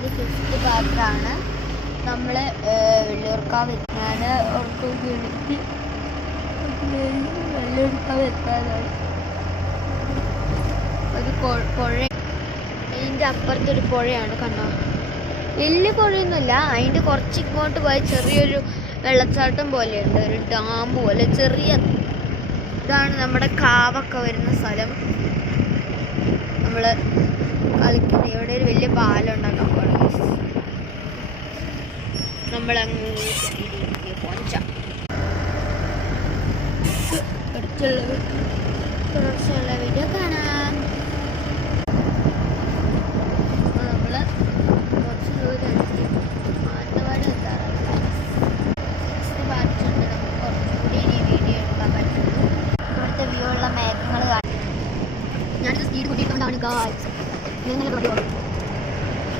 ഇത് 5th ഭാഗത്താണ്. നമ്മൾ വെള്ളിയൂർക്കാവ് എത്താൻ വെള്ളിയൂർക്കാവ് എത്താനാണ്. ഒരു പുഴ, അതിൻ്റെ അപ്പുറത്തൊരു പുഴയാണ് കണ്ടോ. വലിയ പുഴയൊന്നുമില്ല, അതിൻ്റെ കുറച്ച് ഇങ്ങോട്ട് പോയി ചെറിയൊരു വെള്ളച്ചാട്ടം പോലെയുണ്ട്, ഒരു ഡാം പോലെ ചെറിയ. ഇതാണ് നമ്മുടെ കാവൊക്കെ വരുന്ന സ്ഥലം. നമ്മൾ കളിക്കുന്ന ഇവിടെ ഒരു വലിയ പാലം ഉണ്ടാക്കാൻ പോകണം. നമ്മളങ്ങ് പോഞ്ച അടുത്തുള്ള തുടർച്ചയുള്ള വീഡിയോ കാണാം.